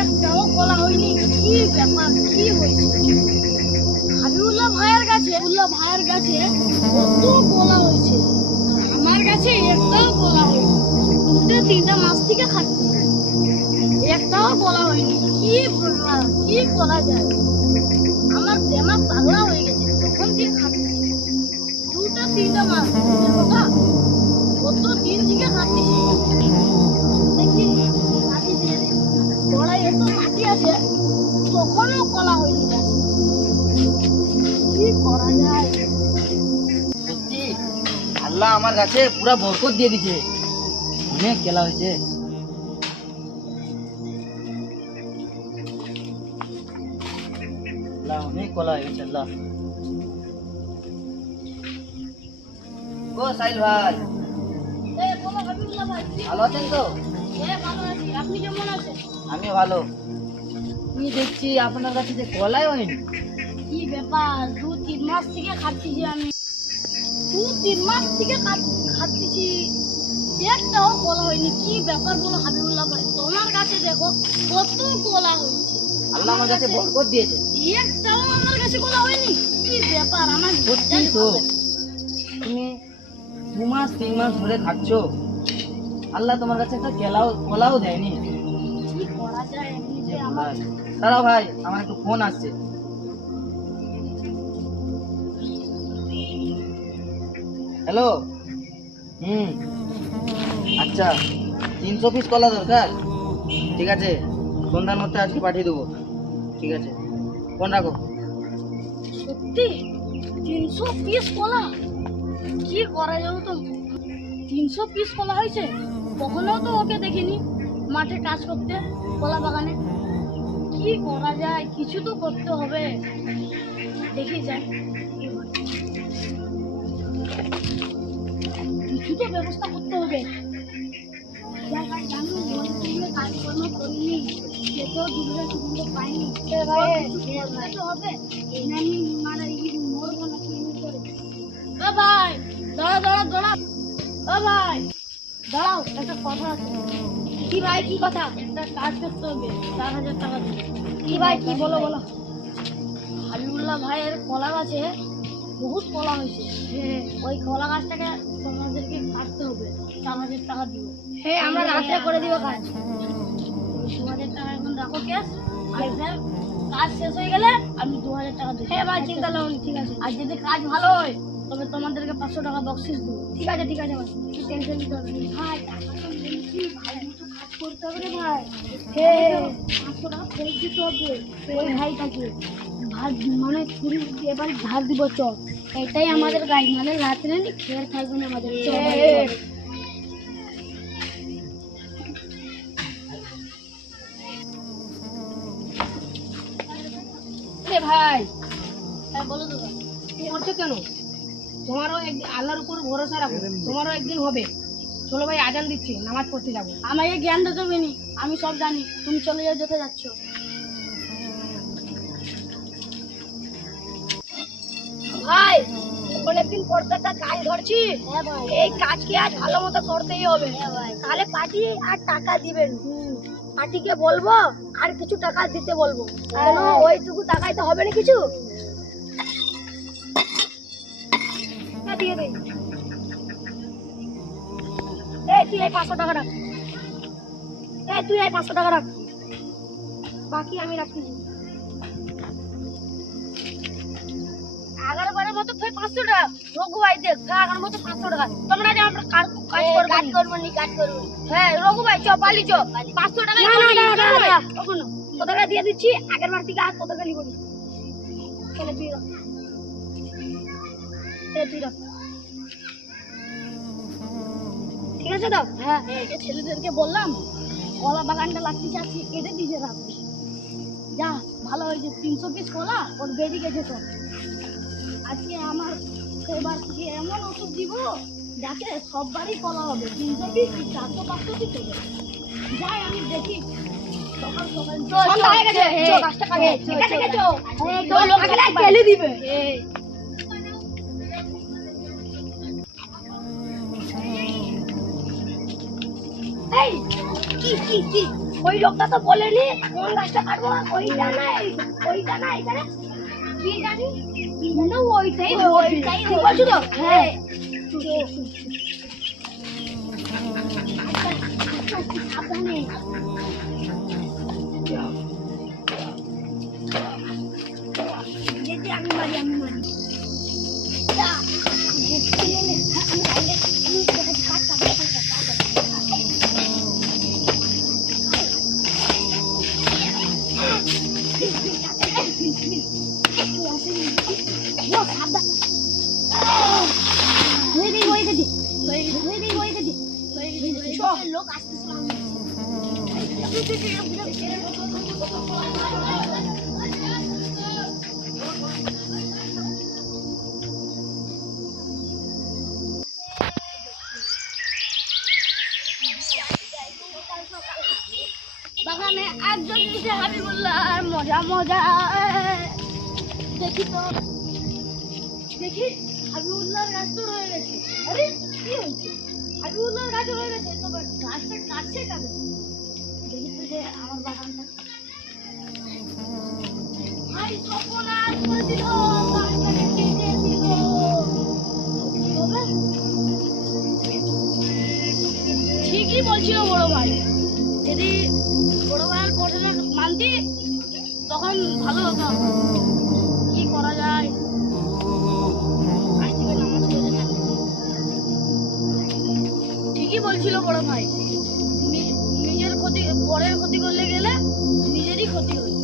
একটাও কলা হয়নি। কি ব্যাপার, কি হয়েছে? হাবিবুল্লাহ ভাইয়ের কাছে কত কলা হয়েছে, আমার কাছে একটাও কলা হয়নি। দুটো তিনটা মাস থেকে খাচ্ছি, একটাও কলা হয়নি। কি বললাম, কি করা যায়? আমার দেমাগ পাগলা হয়ে গেছে, তখন দিয়ে খাচ্ছি। দুটো তিনটা মাস কথা, কত দিন থেকে খাচ্ছি। দেখি মাটি দিয়ে গড়াই এত মাটি আছে, তখনও কলা হয়নি গাছে। কি করা যায়? সত্যি আল্লাহ আমার গাছে পুরা বরকত দিয়ে দিছে, অনেক কেলা হয়েছে। আল্লাহ অনেক কলা হয়ে গেছে। আল্লাহ ও সাইল ভাই, বলো হাবিবুল্লাহ ভাই, ভালো আছেন তো? ভালো আছি, আপনি কেমন আছেন? আমি ভালো। কি দেখছি আপনার কাছে যে কলাই হয়নি। কি ব্যাপার, 2-3 মাস থেকে খাচ্ছি আমি, 2-3 মাস থেকে খাচ্ছি, একটাও কলা হয়নি। কি ব্যাপার বলো হাবিবুল্লাহ ভাই? তোমার কাছে দেখো কত কলা হয়েছে, আল্লাহ আমার কাছে বরকত দিয়েছে, একটাও আমার কাছে কলা হয়নি। কি ব্যাপার? আমার সত্যি তো। তুমি 2 মাস 3 মাস ধরে খাচ্ছ, আল্লাহ তোমার কাছে একটা কলাও দেয়নি। কি করা যায়? এমনিতে আমার দাঁড়াও ভাই, আমার একটু ফোন আসছে। হ্যালো। আচ্ছা, 300 পিস কলা দরকার। ঠিক আছে, সন্ধ্যার মধ্যে আজকে পাঠিয়ে দেবো। ঠিক আছে, ফোন রাখো। সত্যি 300 পিস কলা? কি করা যাবে? তো 300 পিস কলা হয়েছে? কখনো তো ওকে দেখিনি মাঠে কাজ করতে, কলা বাগানে। কি করা যায়? কিছু তো করতে হবে, দেখি যাই, কিছু তো ব্যবস্থা করতে হবে। কাজকর্ম করিনি, খেতেও দুটো পাইনি, হবে। মানে মরবো নাকি করে? ও ভাই, দাঁড়াও। ও ভাই দাঁড়াও, একটা কথা আছে। কি ভাই, কি কথা? একটা কাজ করতে হবে, 4,000 টাকা দিয়ে। কি ভাই, কি বলো? হাবিবুল্লাহ ভাইয়ের কলা গাছে বহুত কলা হয়েছে, ওই কলা গাছটাকে তোমাদেরকে কাটতে হবে, 4,000 টাকা দিব। হ্যাঁ, আমরা রাতে করে দিব কাজ। 2,000 টাকা এখন রাখো ক্যাশ, আর স্যার কাজ শেষ হয়ে গেলে আমি 2,000 টাকা দেবো। হ্যাঁ ভাই, চিন্তা নেই, ঠিক আছে। আর যদি কাজ ভালো হয় তবে তোমাদেরকে 500 টাকা বকশিস দেবো। ঠিক আছে ভাই, টেনশন নিতে হবে না। ভাই টাকা তো নিয়েছি, ভাই মতো কাজ করতে হবে রে ভাই। হ্যাঁ, 500 টাকা ফেরত দিতে হবে ওই ভাইটাকে। মানে চুরি এবার ধার দিব, চল। এটাই আমাদের কাজ, মানে রাত্রে খেয়াল থাকবে না আমাদের। ভাই বলো দাদা, করছো কেন? তোমারও একদিন আল্লাহর উপর ভরসা রাখো, তোমারও একদিন হবে। চলো ভাই, আজান দিচ্ছি, নামাজ পড়তে যাবো। আমাকে জ্ঞান দিতে হবে নি, আমি সব জানি। তুমি চলে যাও যেতে যাচ্ছ। ভাই অনেকদিন পর তো একটা কাজ ধরছি, এই কাজকে আজ ভালো মতো করতেই হবে। তাহলে পার্টি আর টাকা দিবেন, পার্টিকে বলবো আর কিছু টাকা দিতে বলবো, কেন ওইটুকু টাকায় তো হবে না কিছু। দিয়ে দে, তুই এই 500 টাকা রাখ, তুই এই 500 টাকা রাখ, বাকি আমি রাখছি। 11 মতো 500 টাকা। রঘু ভাই দেখ, 11 মতো 500 টাকা। তোমরা যে আমরা কাজ করবো নি। হ্যাঁ রঘু ভাই, পালি 500 টাকা। কখনো তোদেরকে দিয়ে দিচ্ছি, আগের বার থেকে আর তোদেরকে নিব না। চলে তুই রাখ, তুই রাখ, ঠিক আছে তো? হ্যাঁ, ছেলেদেরকে বললাম কলা বাগানটা লাগতেছে, আজকে কেটে দিয়েছে রাত্রে। যা ভালো হয়েছে, 300 পিস কলা ওর বেরিয়ে গেছে সব। আজকে আমার এবার থেকে এমন ওষুধ দিব যাতে সববারই কলা হবে, 300 পিস 400-500 পিস হবে। যাই আমি দেখি, সকাল সন্ধ্যা হয়ে গেছে, গাছটা কেলে দিবে। এই কি ওই লোকটা তো বলেনি কোন গাছটা কাটবো না, ওইটা না এখানে কি জানি না, ওইটাই বলছো তো। হ্যাঁ সাবধানে। যেতে আমি মারি লোক বাগানে একজন দিছে হাবিবুল্লাহ, মজা মজা। দেখি তো, দেখি হাবিবুল্লাহ গাছ তো রয়ে গেছে। আরে কি হয়েছে? হাবিবুল্লাহ গাছ রয়ে গেছে, তো গাছটা কাটছে কেন? দেখি তো যে আমার বাগানটা ভাই সর্বনাশ করে দিল, গাছটাকে কেটে দিল। কি হবে? ঠিকই বলছিল বড় ভাই, যদি বড় ভাইয়ের কথাটা মানতি তখন ভালো হতো। কি করা যায়? আজ থেকে নামাজ পড়তে থাকি। ঠিকই বলছিল বড় ভাই, নিজের ক্ষতি, পরের ক্ষতি করলে গেলে নিজেরই ক্ষতি হয়।